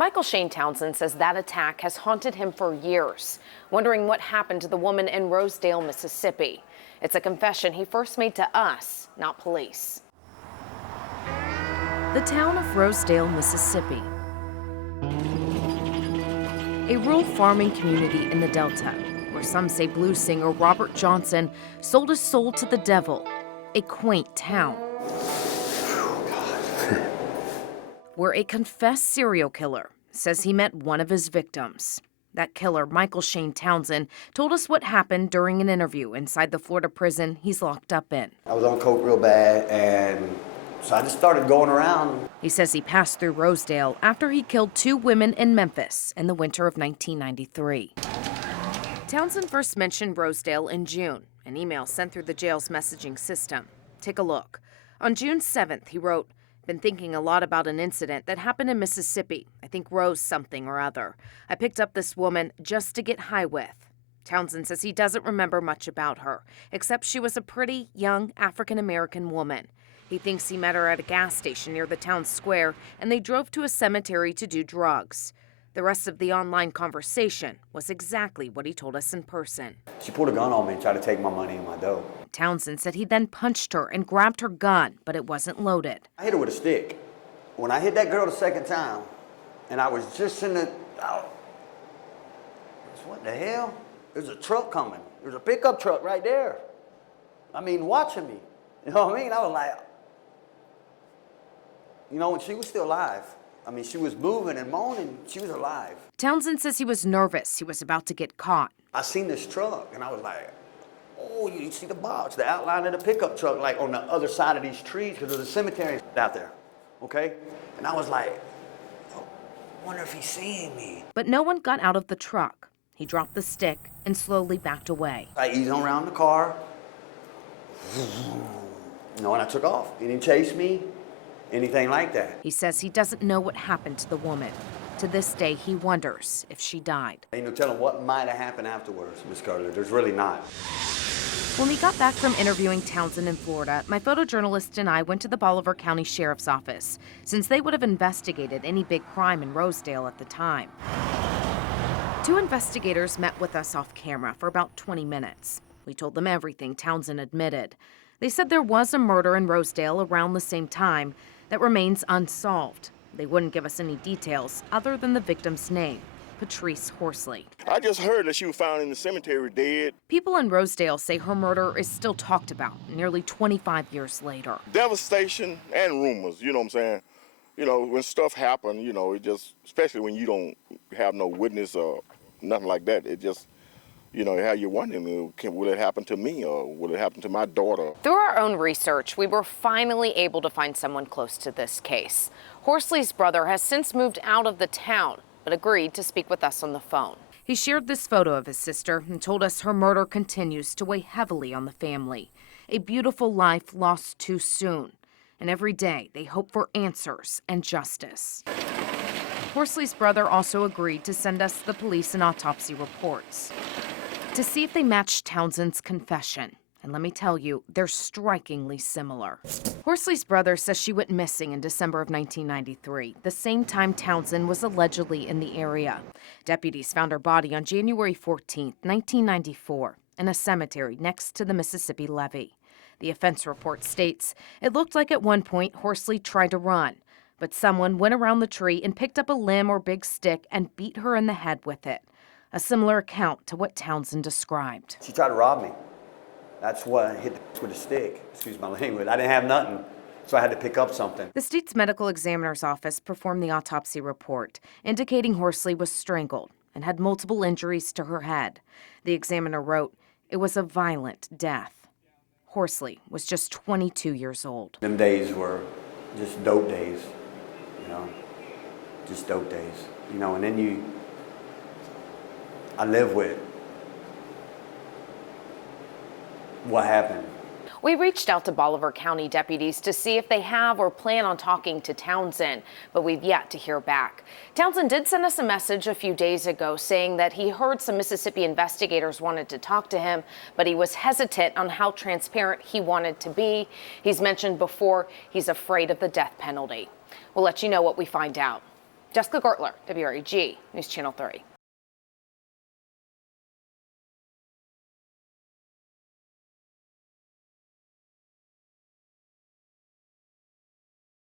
Michael Shane Townsend says that attack has haunted him for years, wondering what happened to the woman in Rosedale, Mississippi. It's a confession he first made to us, not police. The town of Rosedale, Mississippi. A rural farming community in the Delta, where some say blues singer Robert Johnson sold his soul to the devil. A quaint town. Where a confessed serial killer says he met one of his victims. That killer, Michael Shane Townsend, told us what happened during an interview inside the Florida prison he's locked up in. I was on coke real bad, and so I just started going around. He says he passed through Rosedale after he killed 2 women in Memphis in the winter of 1993. Townsend first mentioned Rosedale in June, an email sent through the jail's messaging system. Take a look. On June 7th, he wrote, "Been thinking a lot about an incident that happened in Mississippi. I think Rose something or other. I picked up this woman just to get high with." Townsend says he doesn't remember much about her, except she was a pretty young African-American woman. He thinks he met her at a gas station near the town square, and they drove to a cemetery to do drugs. The rest of the online conversation was exactly what he told us in person. She pulled a gun on me and tried to take my money and my dough. Townsend said he then punched her and grabbed her gun, but it wasn't loaded. I hit her with a stick. When I hit that girl the second time, and I was just in the, what the hell? There's a truck coming. There's a pickup truck right there. I mean, watching me. You know what I mean? I was like, and she was still alive. I mean, she was moving and moaning. She was alive. Townsend says he was nervous. He was about to get caught. I seen this truck, and I was like, oh, you see the box, the outline of the pickup truck, like on the other side of these trees, because there's a cemetery out there, okay? And I was like, oh, I wonder if he's seeing me. But no one got out of the truck. He dropped the stick and slowly backed away. I eased on around the car, and I took off. He didn't chase me, anything like that. He says he doesn't know what happened to the woman. To this day, he wonders if she died. Ain't no telling what might have happened afterwards, Miss Carter. There's really not. When we got back from interviewing Townsend in Florida, my photojournalist and I went to the Bolivar County Sheriff's Office, since they would have investigated any big crime in Rosedale at the time. 2 investigators met with us off camera for about 20 minutes. We told them everything Townsend admitted. They said there was a murder in Rosedale around the same time that remains unsolved. They wouldn't give us any details other than the victim's name, Patrice Horsley. I just heard that she was found in the cemetery dead. People in Rosedale say her murder is still talked about nearly 25 years later. Devastation and rumors, you know what I'm saying? When stuff happens, it just, especially when you don't have no witness or nothing like that, it just, how you're wondering, will it happen to me or will it happen to my daughter? Through our own research, we were finally able to find someone close to this case. Horsley's brother has since moved out of the town, but agreed to speak with us on the phone. He shared this photo of his sister and told us her murder continues to weigh heavily on the family. A beautiful life lost too soon. And every day they hope for answers and justice. Horsley's brother also agreed to send us the police and autopsy reports to see if they matched Townsend's confession. And let me tell you, they're strikingly similar. Horsley's brother says she went missing in December of 1993, the same time Townsend was allegedly in the area. Deputies found her body on January 14, 1994, in a cemetery next to the Mississippi levee. The offense report states, it looked like at one point Horsley tried to run, but someone went around the tree and picked up a limb or big stick and beat her in the head with it. A similar account to what Townsend described. She tried to rob me. That's what I hit with a stick. Excuse my language. I didn't have nothing, so I had to pick up something. The state's medical examiner's office performed the autopsy report, indicating Horsley was strangled and had multiple injuries to her head. The examiner wrote, it was a violent death. Horsley was just 22 years old. Them days were just dope days, just dope days, and then I live with what happened. We reached out to Bolivar County deputies to see if they have or plan on talking to Townsend, but we've yet to hear back. Townsend did send us a message a few days ago saying that he heard some Mississippi investigators wanted to talk to him, but he was hesitant on how transparent he wanted to be. He's mentioned before he's afraid of the death penalty. We'll let you know what we find out. Jessica Gertler, WREG News Channel 3.